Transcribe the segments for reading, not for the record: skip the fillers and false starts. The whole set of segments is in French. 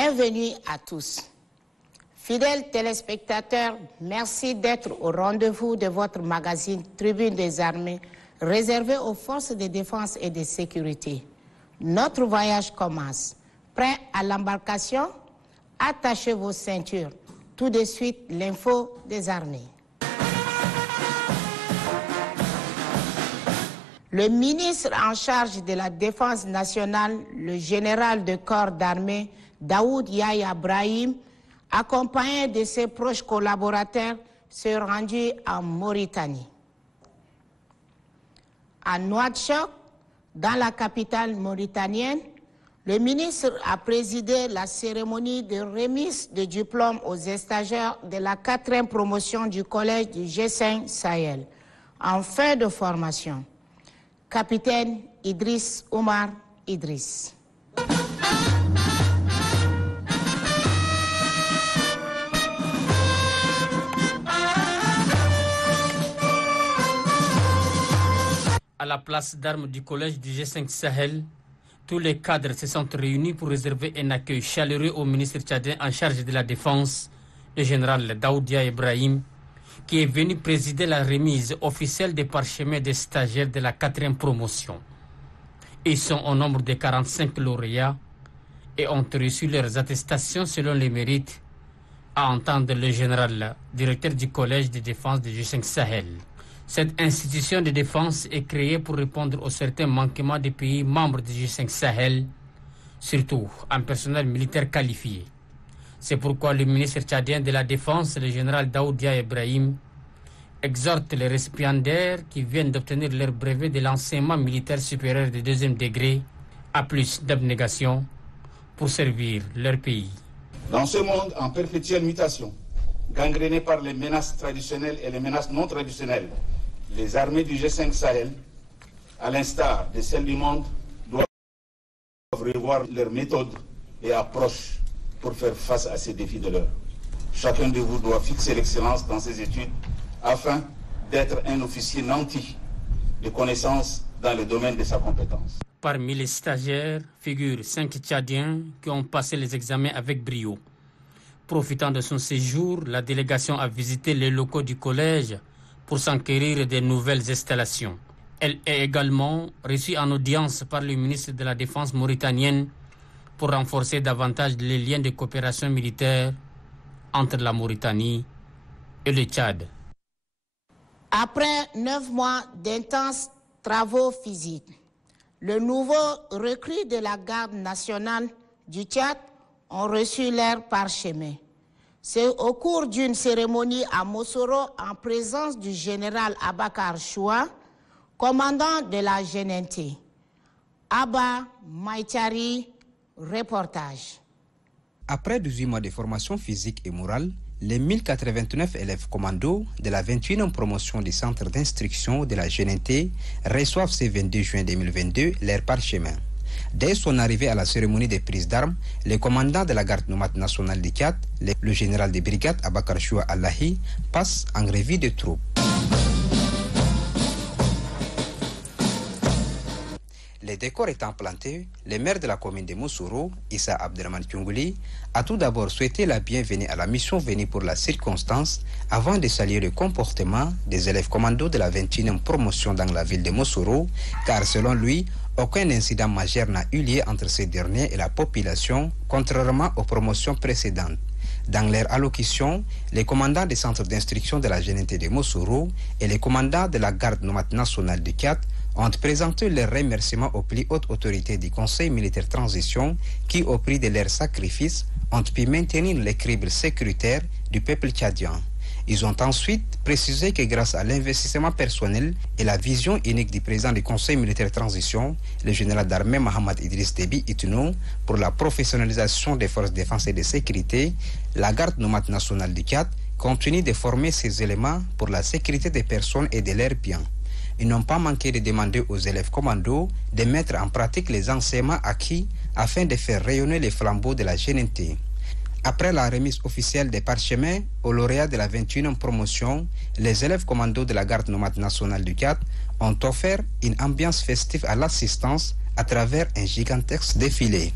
Bienvenue à tous. Fidèles téléspectateurs, merci d'être au rendez-vous de votre magazine Tribune des Armées, réservé aux forces de défense et de sécurité. Notre voyage commence. Prêt à l'embarcation? Attachez vos ceintures. Tout de suite, l'info des armées. Le ministre en charge de la Défense nationale, le général de corps d'armée, Daoud Yahya Ibrahim, accompagné de ses proches collaborateurs, s'est rendu en Mauritanie. À Nouakchott, dans la capitale mauritanienne, le ministre a présidé la cérémonie de remise de diplômes aux stagiaires de la 4e promotion du collège du G5 Sahel, en fin de formation. Capitaine Idriss Omar Idriss. À la place d'armes du collège du G5 Sahel, tous les cadres se sont réunis pour réserver un accueil chaleureux au ministre tchadien en charge de la défense, le général Daoud Yahya Ibrahim, qui est venu présider la remise officielle des parchemins des stagiaires de la 4e promotion. Ils sont au nombre de 45 lauréats et ont reçu leurs attestations selon les mérites, à entendre le général directeur du collège de défense du G5 Sahel. Cette institution de défense est créée pour répondre aux certains manquements des pays membres du G5 Sahel, surtout en personnel militaire qualifié. C'est pourquoi le ministre tchadien de la Défense, le général Daoud Yahya Ibrahim, exhorte les récipiendaires qui viennent d'obtenir leur brevet de l'enseignement militaire supérieur de 2e degré à plus d'abnégation pour servir leur pays. Dans ce monde en perpétuelle mutation, gangréné par les menaces traditionnelles et les menaces non traditionnelles, les armées du G5 Sahel, à l'instar de celles du monde, doivent revoir leurs méthodes et approches pour faire face à ces défis de l'heure. Chacun de vous doit fixer l'excellence dans ses études afin d'être un officier nanti de connaissances dans le domaine de sa compétence. Parmi les stagiaires figurent 5 Tchadiens qui ont passé les examens avec brio. Profitant de son séjour, la délégation a visité les locaux du collège pour s'enquérir des nouvelles installations. Elle est également reçue en audience par le ministre de la Défense mauritanienne pour renforcer davantage les liens de coopération militaire entre la Mauritanie et le Tchad. Après 9 mois d'intenses travaux physiques, le nouveau recrue de la garde nationale du Tchad ont reçu leur parchemin. C'est au cours d'une cérémonie à Mossoro en présence du général Abakar Choua, commandant de la GNT. Abba Maïtari, reportage. Après 18 mois de formation physique et morale, les 1089 élèves commando de la 21e promotion du centre d'instruction de la GNT reçoivent ce 22 juin 2022 leur parchemin. Dès son arrivée à la cérémonie de prise d'armes, le commandant de la garde nomade nationale du Tchad, le général de brigade Abakar Choua Allahi, passe en revue des troupes. Les décors étant plantés, le maire de la commune de Moussouro, Issa Abdelrahman Tchoungouli, a tout d'abord souhaité la bienvenue à la mission venue pour la circonstance avant de saluer le comportement des élèves commandos de la 21e promotion dans la ville de Moussouro, car selon lui, aucun incident majeur n'a eu lieu entre ces derniers et la population, contrairement aux promotions précédentes. Dans leur allocution, les commandants des centres d'instruction de la GNT de Moussouro et les commandants de la garde nomade nationale du Tchad ont présenté leurs remerciements aux plus hautes autorités du Conseil militaire transition qui, au prix de leurs sacrifices, ont pu maintenir l'équilibre sécuritaire du peuple tchadien. Ils ont ensuite précisé que grâce à l'investissement personnel et la vision unique du président du Conseil militaire transition, le général d'armée Mohamed Idriss Déby Itno, pour la professionnalisation des forces de défense et de sécurité, la garde nomade nationale du Tchad continue de former ces éléments pour la sécurité des personnes et de leurs biens. Ils n'ont pas manqué de demander aux élèves commandos de mettre en pratique les enseignements acquis afin de faire rayonner les flambeaux de la GNT. Après la remise officielle des parchemins aux lauréats de la 21e promotion, les élèves commandos de la garde nomade nationale du Tchad ont offert une ambiance festive à l'assistance à travers un gigantesque défilé.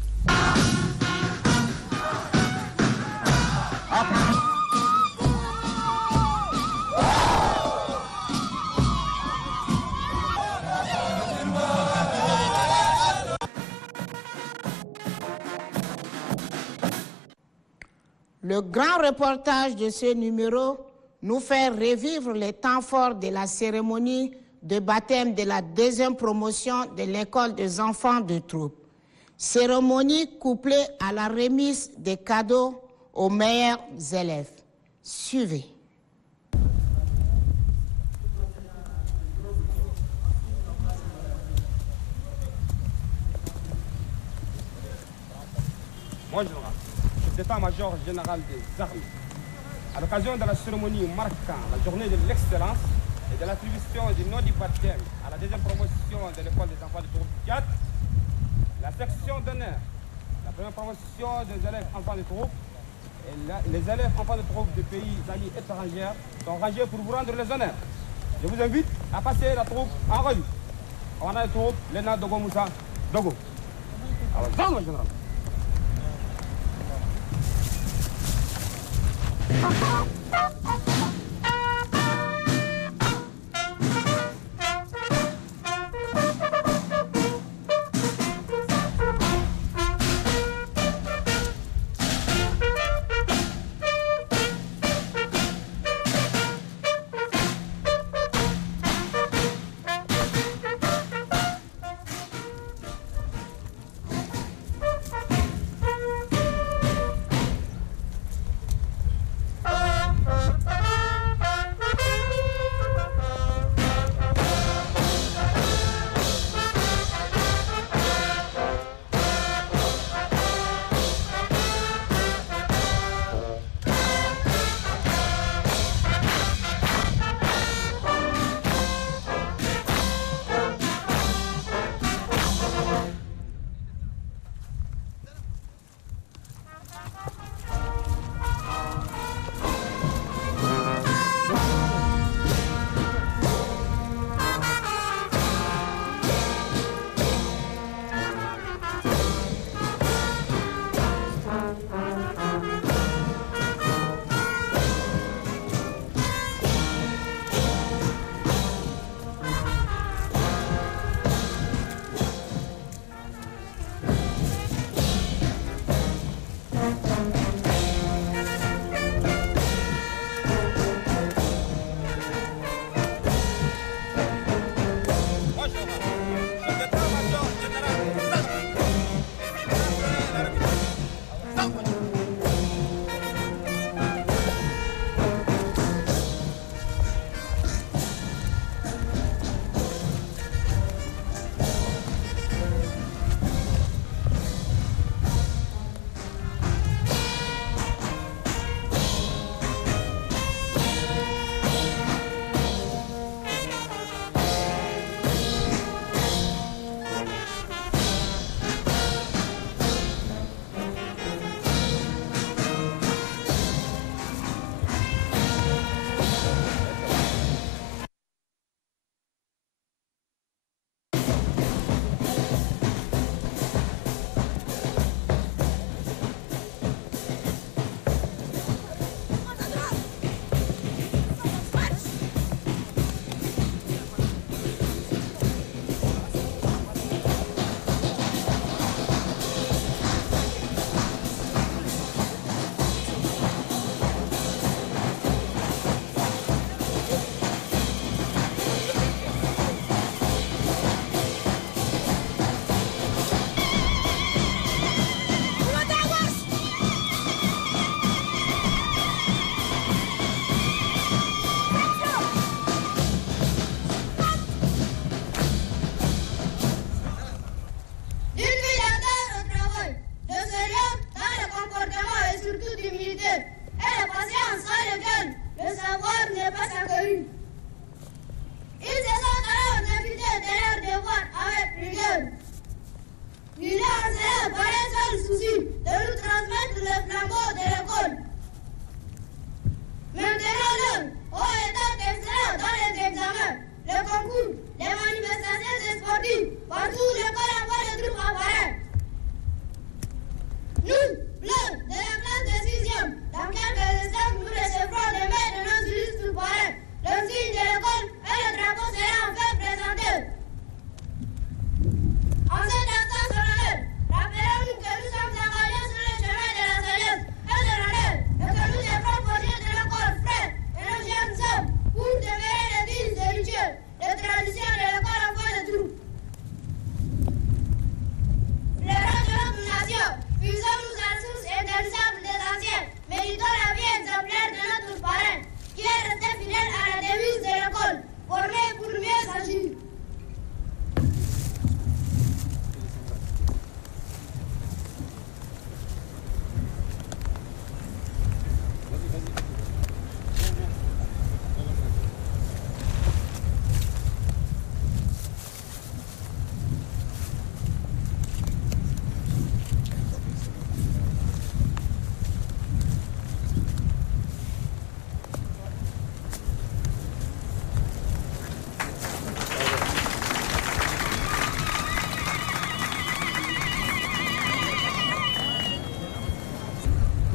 Le grand reportage de ce numéro nous fait revivre les temps forts de la cérémonie de baptême de la deuxième promotion de l'école des enfants de troupe. Cérémonie couplée à la remise des cadeaux aux meilleurs élèves. Suivez. Moi, chef d'état-major général des armées, à l'occasion de la cérémonie marquant la journée de l'excellence et de l'attribution du nom du baptême à la deuxième promotion de l'école des enfants de troupe 4, la section d'honneur, la première promotion des élèves enfants de troupe et les élèves enfants de troupe de pays amis étrangers sont rangés pour vous rendre les honneurs. Je vous invite à passer la troupe en revue. On a la troupe, Lena Dogo Moussa Dogo. Alors, dans le général.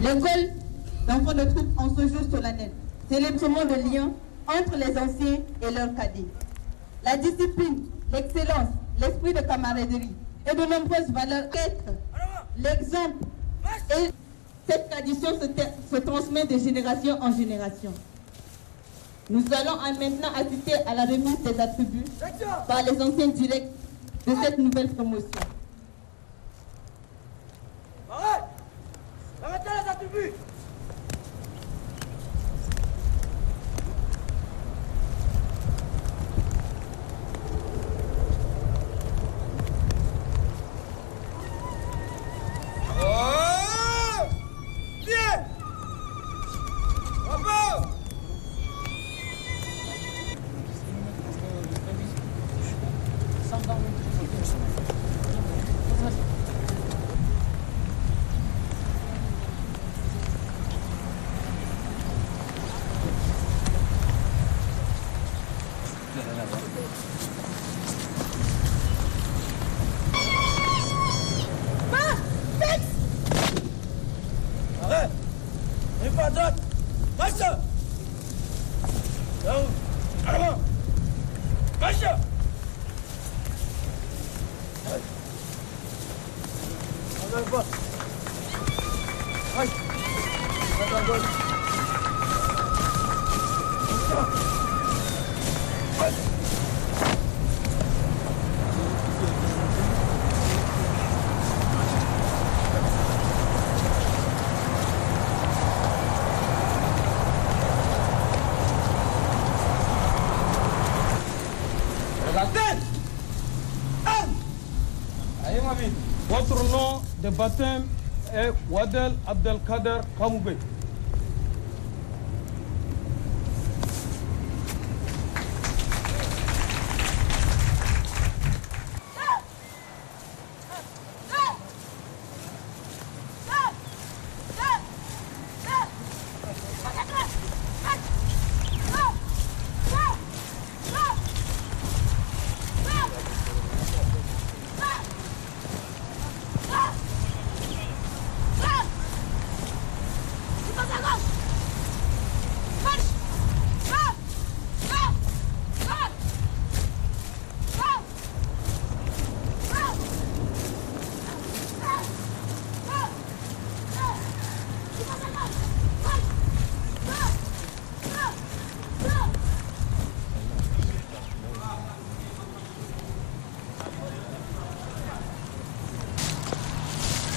L'école d'enfants de troupe en ce jour solennel, célèbrement le lien entre les anciens et leurs cadets. La discipline, l'excellence, l'esprit de camaraderie et de nombreuses valeurs être l'exemple et cette tradition se transmet de génération en génération. Nous allons maintenant assister à la remise des attributs par les anciens directs de cette nouvelle promotion. Arrêtez les attributs. Votre nom de baptême est Wadel Abdelkader Kamougé.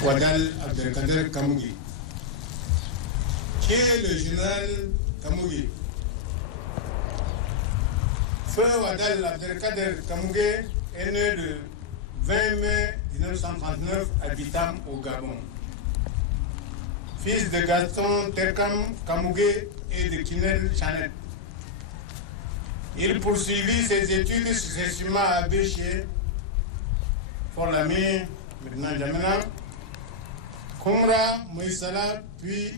Wadal Abdelkader Kamougé. Qui est le général Kamougé? Feu Wadal Abdelkader Kamougé est né le 20 mai 1939 à Bitam au Gabon. Fils de Gaston Terkam Kamougé et de Kinel Chanet. Il poursuivit ses études successivement à Béché, Fort-Lamy, maintenant Jamena, Koumra, Moïsala, puis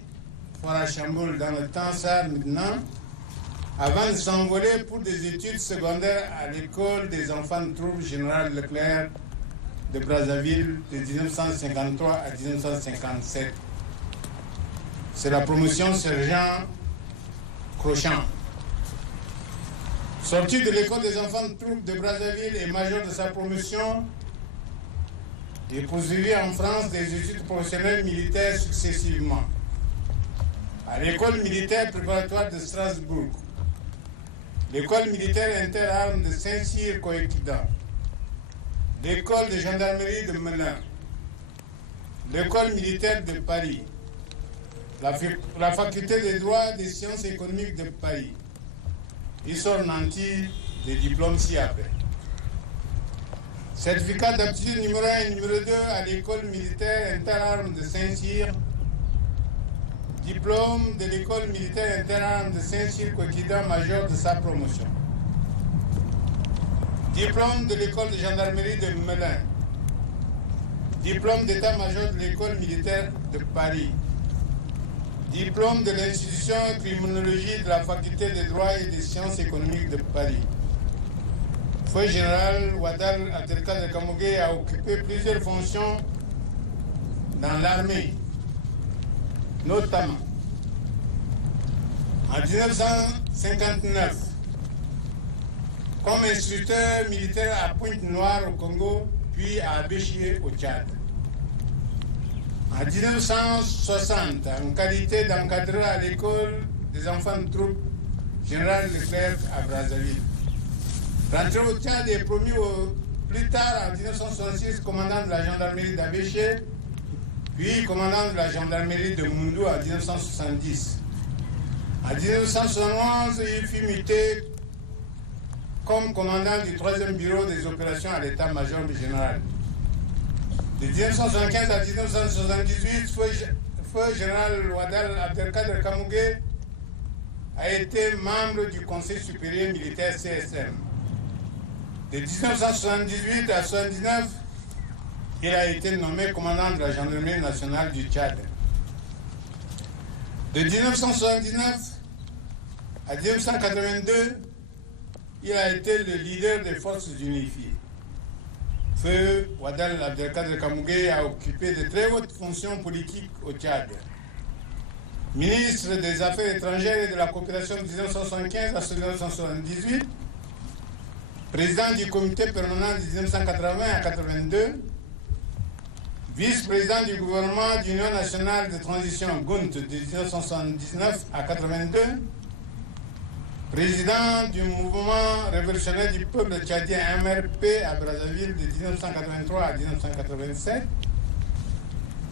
Fora-Chamboul dans le temps Sar maintenant, avant de s'envoler pour des études secondaires à l'école des enfants de troupe Général Leclerc de Brazzaville de 1953 à 1957. C'est la promotion sergent Crochamp. Sorti de l'école des enfants de troupe de Brazzaville et major de sa promotion, il poursuivit en France des études professionnelles militaires successivement. À l'école militaire préparatoire de Strasbourg, l'école militaire interarmes de Saint-Cyr-Coëquidan, l'école de gendarmerie de Melun, l'école militaire de Paris, la faculté des droits et des sciences économiques de Paris. Il sort nanti des diplômes ci-après. Certificat d'aptitude numéro 1 et numéro 2 à l'école militaire interarmes de Saint-Cyr. Diplôme de l'école militaire interarmes de Saint-Cyr-Coëquidan, major de sa promotion. Diplôme de l'école de gendarmerie de Melun. Diplôme d'état-major de l'école militaire de Paris. Diplôme de l'institution criminologie de la faculté des droits et des sciences économiques de Paris. Feu général Wadal Abdelkader Kamougé a occupé plusieurs fonctions dans l'armée. notamment en 1959 comme instructeur militaire à Pointe-Noire au Congo, puis à Abéchié au Tchad. En 1960, en qualité d'encadreur à l'école des enfants de troupe Général Leclerc à Brazzaville. Rentré au Tchad et promu plus tard en 1966 commandant de la gendarmerie d'Abéché, puis commandant de la gendarmerie de Moundou en 1970. En 1971, il fut muté comme commandant du 3e bureau des opérations à l'état-major général. De 1975 à 1978, feu général Ouadal Abdelkader Kamougué a été membre du Conseil supérieur militaire CSM. De 1978 à 1979, il a été nommé commandant de la gendarmerie nationale du Tchad. De 1979 à 1982, il a été le leader des forces unifiées. Feu Ouadal Abdelkader Kamougué a occupé de très hautes fonctions politiques au Tchad. Ministre des Affaires étrangères et de la coopération de 1975 à 1978, président du comité permanent de 1980 à 1982, vice-président du gouvernement d'Union nationale de transition GUNT de 1979 à 1982, président du mouvement révolutionnaire du peuple tchadien MRP à Brazzaville de 1983 à 1987,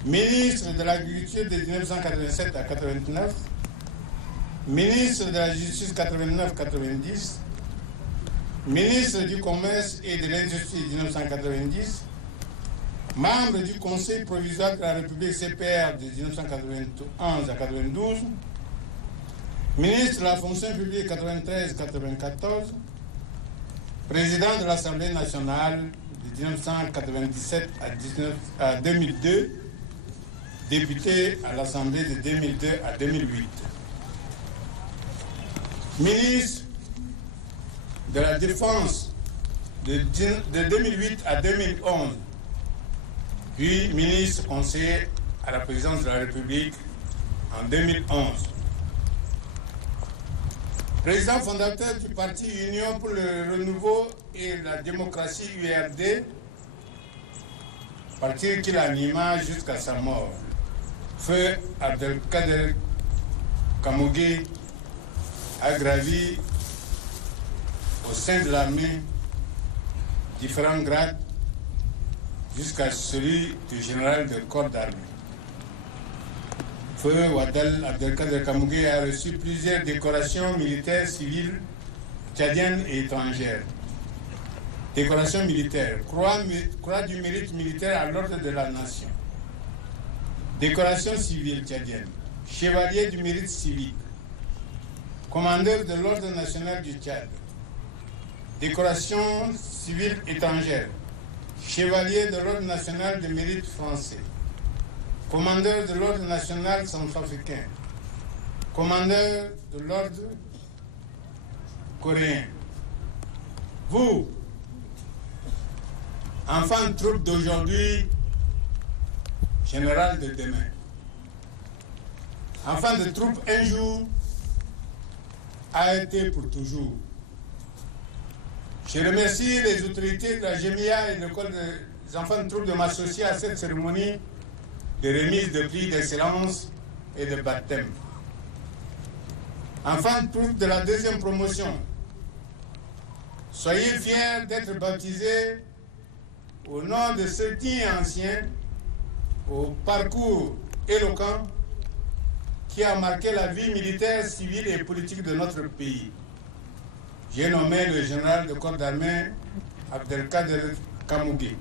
ministre de l'Agriculture de 1987 à 1989, ministre de la Justice 89-90, ministre du Commerce et de l'Industrie 1990, membre du Conseil provisoire de la République CPR de 1991 à 1992, ministre de la fonction publique 93-94, président de l'Assemblée nationale de 1997 à 2002, député à l'Assemblée de 2002 à 2008. Ministre de la Défense de 2008 à 2011, puis ministre conseiller à la présidence de la République en 2011. Président fondateur du parti Union pour le renouveau et la démocratie URD, parti qu'il anima jusqu'à sa mort. Feu Abdelkader Kamougué a gravi au sein de l'armée différents grades jusqu'à celui de général de corps d'armée. Feu Ouadal Abdelkader Kamougué a reçu plusieurs décorations militaires, civiles, tchadiennes et étrangères. Décoration militaire, croix du mérite militaire à l'ordre de la nation. Décoration civile tchadienne, chevalier du mérite civique, commandeur de l'ordre national du Tchad. Décoration civile étrangère, chevalier de l'ordre national du mérite français, commandeur de l'ordre national centrafricain, commandeur de l'ordre coréen. Vous, enfant de troupe d'aujourd'hui, général de demain. Enfant de troupe un jour, a été pour toujours. Je remercie les autorités de la GEMIA et de l'école des enfants de troupe de m'associer à cette cérémonie de remise de prix d'excellence et de baptême. Enfants de troupe de la 2e promotion, soyez fiers d'être baptisés au nom de ce digne ancien au parcours éloquent qui a marqué la vie militaire, civile et politique de notre pays. J'ai nommé le général de corps d'armée Abdelkader Kamougué,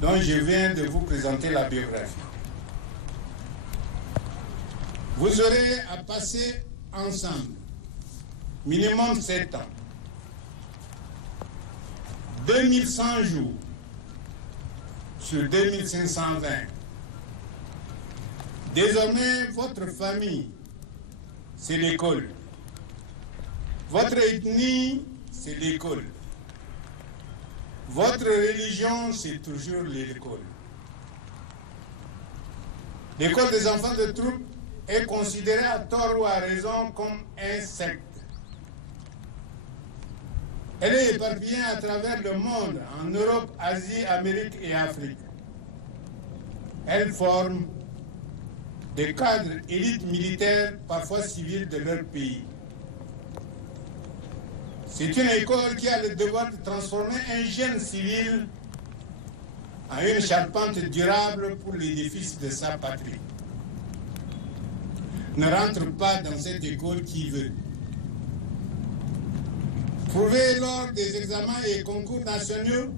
dont je viens de vous présenter la biographie. Vous aurez à passer ensemble minimum 7 ans, 2100 jours sur 2520. Désormais, votre famille, c'est l'école. Votre ethnie, c'est l'école. Votre religion, c'est toujours l'école. L'école des enfants de troupe est considérée à tort ou à raison comme un secte. Elle est éparpillée à travers le monde, en Europe, Asie, Amérique et Afrique. Elle forme des cadres élites militaires, parfois civils, de leur pays. C'est une école qui a le devoir de transformer un jeune civil en une charpente durable pour l'édifice de sa patrie. Ne rentre pas dans cette école qui veut. Prouvez lors des examens et concours nationaux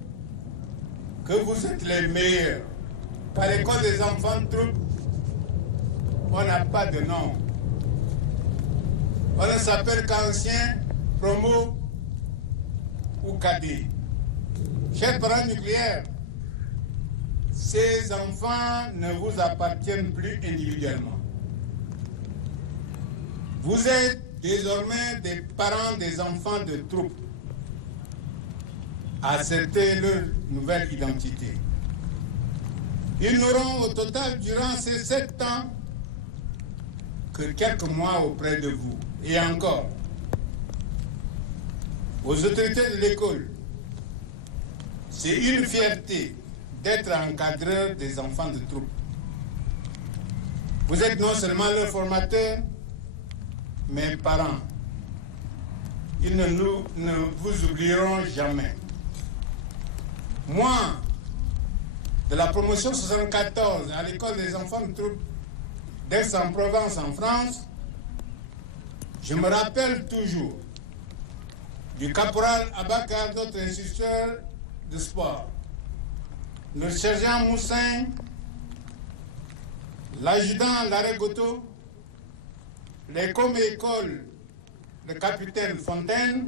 que vous êtes les meilleurs. Par l'école des enfants de troupe, on n'a pas de nom. On ne s'appelle qu'ancien, promo ou cadet. Chers parents nucléaires, ces enfants ne vous appartiennent plus individuellement. Vous êtes désormais des parents des enfants de troupe. Acceptez leur nouvelle identité. Ils n'auront au total durant ces 7 ans que quelques mois auprès de vous. Et encore, aux autorités de l'école, c'est une fierté d'être encadreur des enfants de troupe. Vous êtes non seulement leurs formateurs, mais parents. Ils ne vous oublieront jamais. Moi, de la promotion 74 à l'école des enfants de troupe d'Aix-en-Provence en France, je me rappelle toujours du caporal Abakar, notre instituteur de sport, le sergent Moussin, l'adjudant Laré Goto, les comme-écoles, le capitaine Fontaine,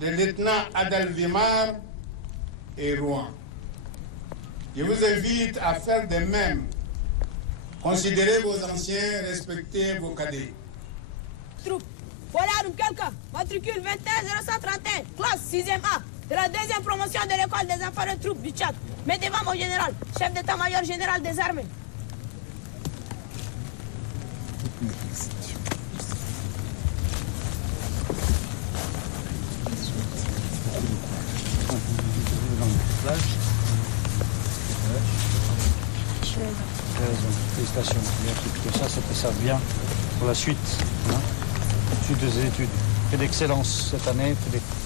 le lieutenant Adel Vimar et Rouen. Je vous invite à faire de même. Considérez vos anciens, respectez vos cadets. Troupe, voilà quelqu'un, matricule 21 classe 6e A, de la 2e promotion de l'école des enfants de troupe du Tchad. Mais devant mon général, chef d'état-major général des armées. Félicitations. Que ça te serve bien pour la suite. Hein, suite des études. Fais d'excellence cette année. Félicitations.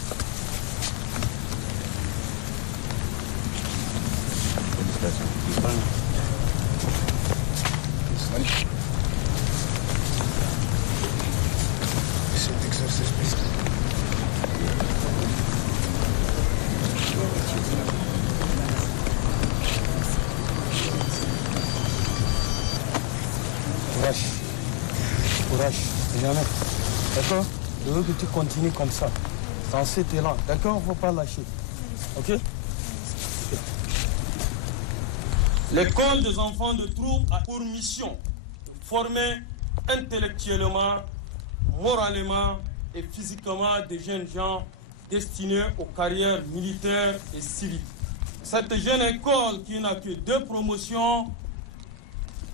Cet exercice Courage, jamais. D'accord? Je veux que tu continues comme ça, dans cet élan. D'accord? Il ne faut pas lâcher. Ok? L'école des enfants de troupe a pour mission de former intellectuellement, moralement et physiquement des jeunes gens destinés aux carrières militaires et civiles. Cette jeune école qui n'a que 2 promotions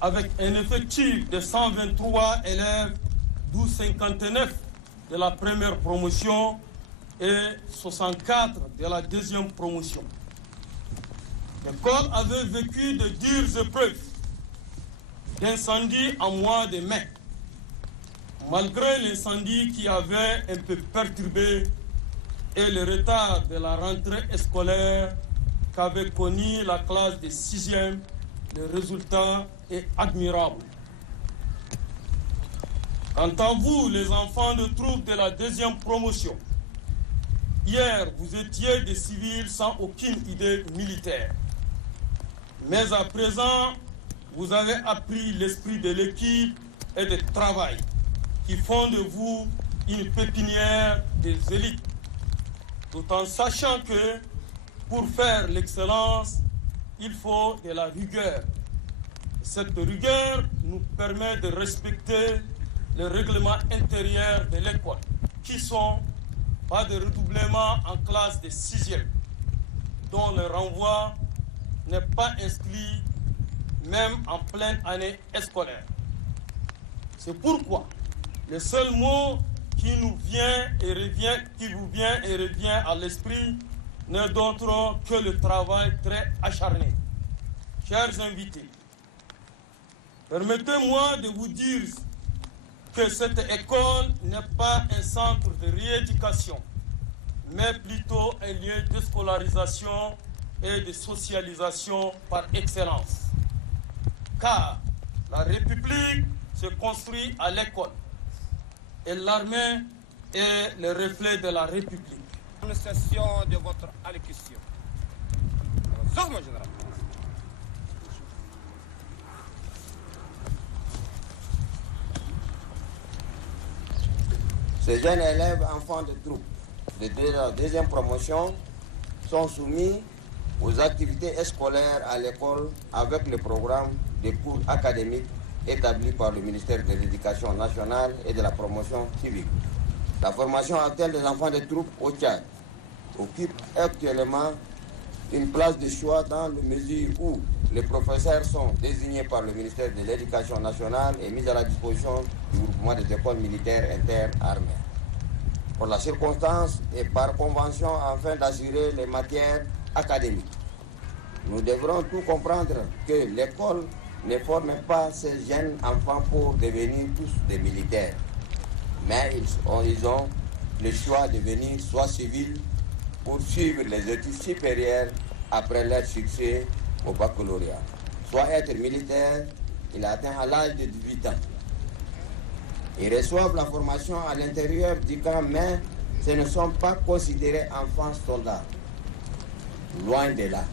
avec un effectif de 123 élèves, d'où 59 de la première promotion et 64 de la 2e promotion. L'école avait vécu de dures épreuves d'incendie en mois de mai. Malgré l'incendie qui avait un peu perturbé et le retard de la rentrée scolaire qu'avait connu la classe de 6e, le résultat est admirable. Quant à vous, les enfants de troupe de la 2e promotion, hier, vous étiez des civils sans aucune idée militaire. Mais à présent, vous avez appris l'esprit de l'équipe et de travail qui font de vous une pépinière des élites, tout en sachant que pour faire l'excellence, il faut de la rigueur. Cette rigueur nous permet de respecter les règlements intérieurs de l'école, qui sont pas de redoublement en classe de 6e, dont le renvoi n'est pas inscrit même en pleine année scolaire. C'est pourquoi le seul mot qui vous vient et revient à l'esprit n'est d'autre que le travail très acharné. Chers invités, permettez-moi de vous dire que cette école n'est pas un centre de rééducation, mais plutôt un lieu de scolarisation et de socialisation par excellence. Car la République se construit à l'école et l'armée est le reflet de la République. L'administration de votre allocution. Mon général. Ces jeunes élèves enfants de troupe de la deuxième promotion sont soumis aux activités scolaires à l'école avec le programme de cours académiques établi par le ministère de l'Éducation nationale et de la promotion civique. La formation actuelle des enfants de troupe au Tchad occupe actuellement une place de choix dans la mesure où les professeurs sont désignés par le ministère de l'Éducation nationale et mis à la disposition du groupement des écoles militaires internes armées. Pour la circonstance et par convention afin d'assurer les matières académiques. Nous devrons tout comprendre que l'école ne forme pas ces jeunes enfants pour devenir tous des militaires. Mais ils ont le choix de devenir soit civils pour suivre les études supérieures après leur succès au baccalauréat. Soit être militaire, il atteint à l'âge de 18 ans. Ils reçoivent la formation à l'intérieur du camp, mais ce ne sont pas considérés enfants soldats. Loin de là.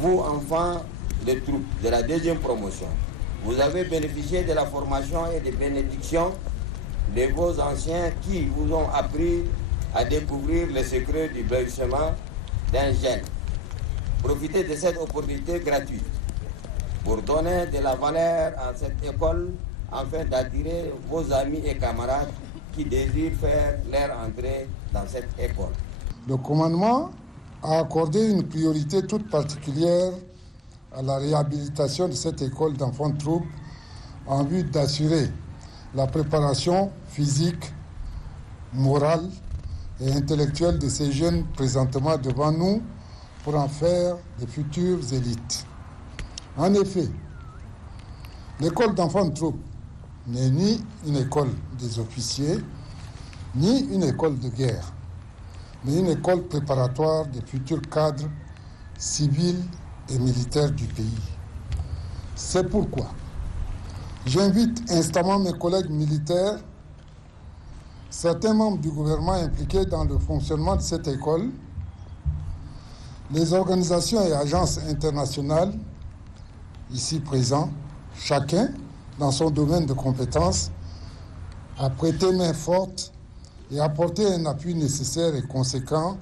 Vous, enfants de troupes de la deuxième promotion, vous avez bénéficié de la formation et des bénédictions de vos anciens qui vous ont appris à découvrir les secrets du blanchiment d'un jeune. Profitez de cette opportunité gratuite pour donner de la valeur à cette école afin d'attirer vos amis et camarades qui désirent faire leur entrée dans cette école. Le commandement a accordé une priorité toute particulière à la réhabilitation de cette école d'enfants de troupe en vue d'assurer la préparation physique, morale et intellectuelle de ces jeunes présentement devant nous pour en faire de futures élites. En effet, l'école d'enfants de troupe n'est ni une école des officiers, ni une école de guerre, mais une école préparatoire des futurs cadres civils et militaires du pays. C'est pourquoi j'invite instamment mes collègues militaires, certains membres du gouvernement impliqués dans le fonctionnement de cette école, les organisations et agences internationales ici présents, chacun dans son domaine de compétences, à prêter main forte et apporter un appui nécessaire et conséquent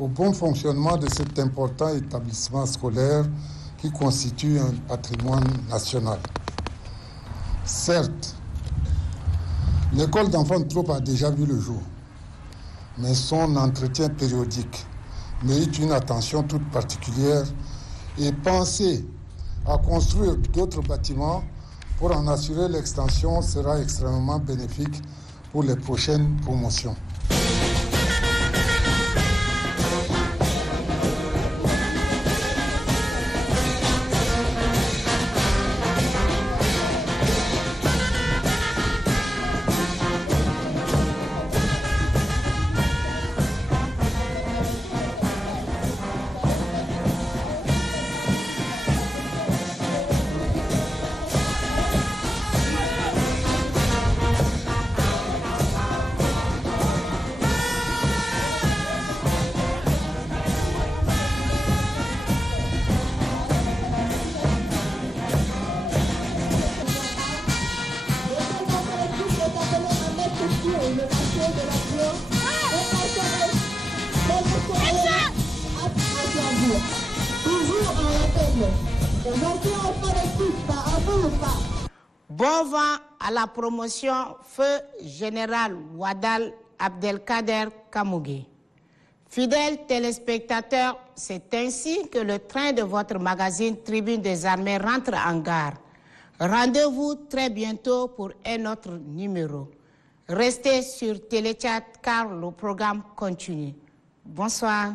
au bon fonctionnement de cet important établissement scolaire qui constitue un patrimoine national. Certes, l'école d'enfants de troupe a déjà vu le jour, mais son entretien périodique mérite une attention toute particulière et penser à construire d'autres bâtiments pour en assurer l'extension sera extrêmement bénéfique pour les prochaines promotions. Bon vent à la promotion Feu Général Ouadal Abdelkader Kamougé. Fidèles téléspectateurs, c'est ainsi que le train de votre magazine Tribune des Armées rentre en gare. Rendez-vous très bientôt pour un autre numéro. Restez sur Téléchat car le programme continue. Bonsoir.